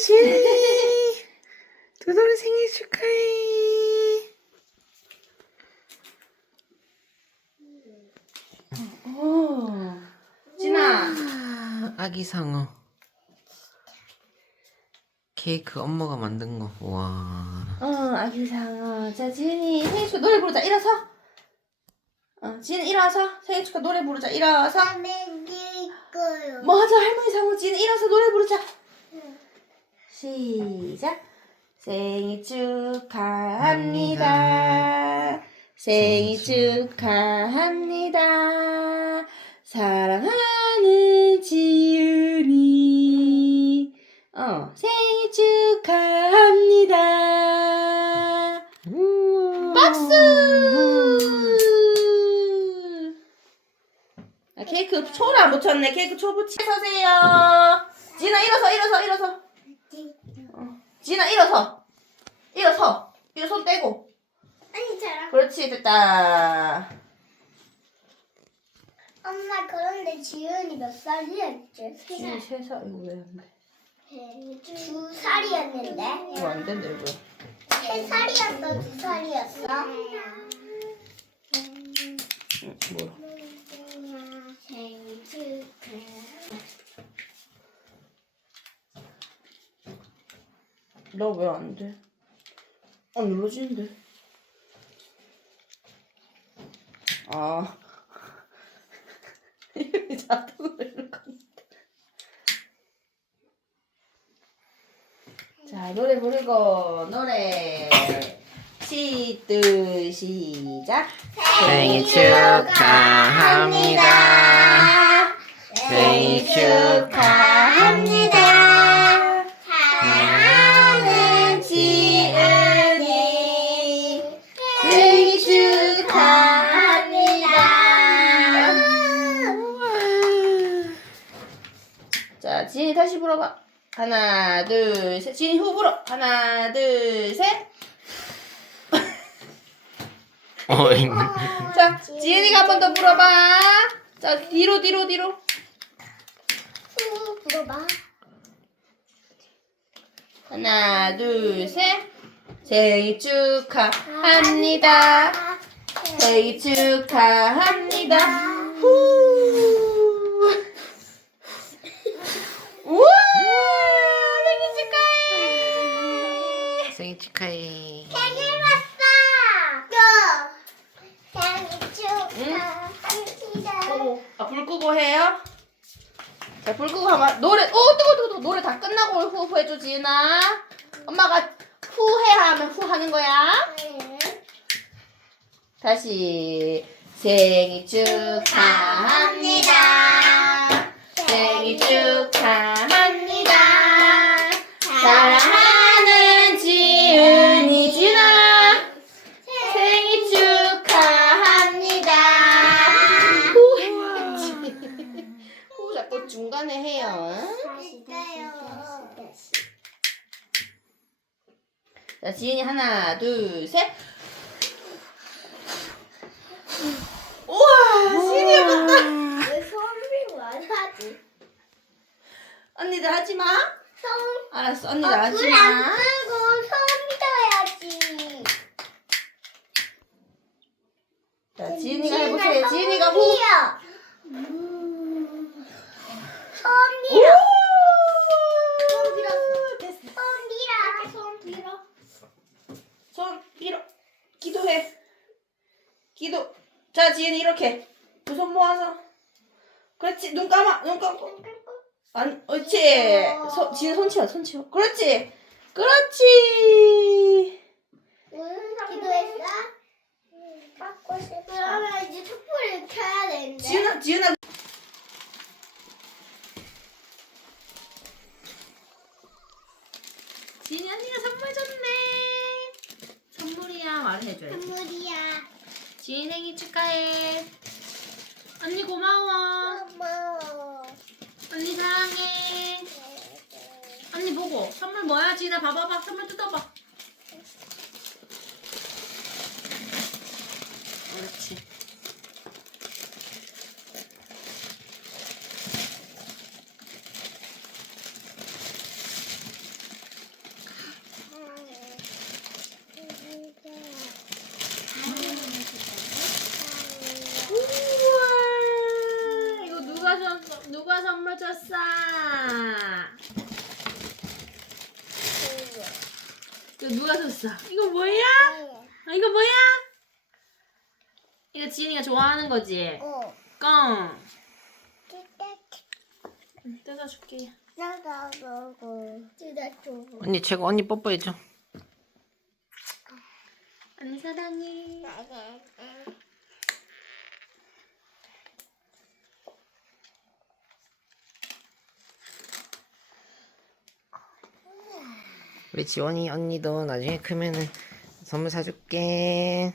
지은이 도도리 생일 축하해. 오. 진아. 아, 아기 상어. 케이크 엄마가 만든 거. 와. 어, 아기 상어. 자, 지은이 생일 축하 노래 부르자. 일어서. 어, 지은 일어서. 생일 축하 노래 부르자. 일어서. 내기 거요. 맞아, 할머니 상어 지은 일어서 노래 부르자. 시작. 생일 축하합니다. 생일 축하합니다. 사랑하는 지은이. 어, 생일 축하합니다. 박수! 아, 케이크 초를 안 붙였네. 케이크 초 붙이 서세요. 지나 일어서 일어서 일어서. 지나 일어서. 일어서. 일어서 손 떼고. 아니 저랑 그렇지 됐다. 엄마 그런데 지은이 몇 살이었지? 세 살. 세살 이거 왜안 돼? 두 살이었는데. 이거 안 된다 이거. 세 살이었어, 두 살이었어. 응, 뭐야? 생일 축하. 나 왜 안 돼? 안 눌러지는데. 아. 이게 자꾸 누르는 건데. 자, 노래 부르고, 노래. 시드 시작. 생일 축하합니다. 생일 축하 자, 지은이 다시 불어봐. 하나, 둘, 셋. 지은이 후 불어. 하나, 둘, 셋. 어잉. 자, 지은이가 한 번 더 불어봐. 자, 뒤로, 뒤로, 뒤로. 후, 불어봐. 하나, 둘, 셋. 생일 축하합니다. 생일 축하합니다. 후. 우와! 생일 축하해! 생일 축하해. 생일 왔어! 또! 생일 축하합니다. 오, 아, 불 끄고 해요? 자, 불 끄고 하면 노래, 오, 뜨거, 뜨거, 뜨거. 노래 다 끝나고 후 해줘, 지은아. 엄마가 후 해야 하면 후 하는 거야. 다시 생일 축하합니다. 생일 축하합니다. 사랑하는 자, 지은이 하나, 둘, 셋. 우와, 지은이 해봤다. 왜 소리 많아지? 언니들 하지 마. 손, 알았어, 언니들 아, 하지 불안 마. 끄고 손 믿어야지. 자, 지은이가 해보세요. 손 오! 밀어. 손 밀었어. 됐어. 손 밀어. 손 밀어. 손 밀어. 기도해. 기도. 자, 지은이 이렇게. 두 손 모아서. 그렇지. 눈 감아. 눈 감고. 안, 옳지. 소, 지은 손 치워. 손 치워. 그렇지. 그렇지. 기도했어? 받고 싶어. 그러면 이제 촛불을 켜야 되는데. 지은아, 지은아. 지은이 언니가 선물 줬네. 해줘야지. 선물이야. 지은 생일 축하해. 언니 고마워. 고마워. 언니 사랑해. 언니 보고 선물 뭐야? 지은아 봐봐봐. 선물 뜯어봐. 선물 줬어? 이거 누가 줬어? 이거 뭐야? 아, 이거 뭐야? 이거 지은이가 좋아하는 거지? 어. 꽝. 뜯어줄게. 언니 최고 언니 뽀뽀해줘. 언니 사랑해. 우리 지원이 언니도 나중에 크면은 선물 사줄게.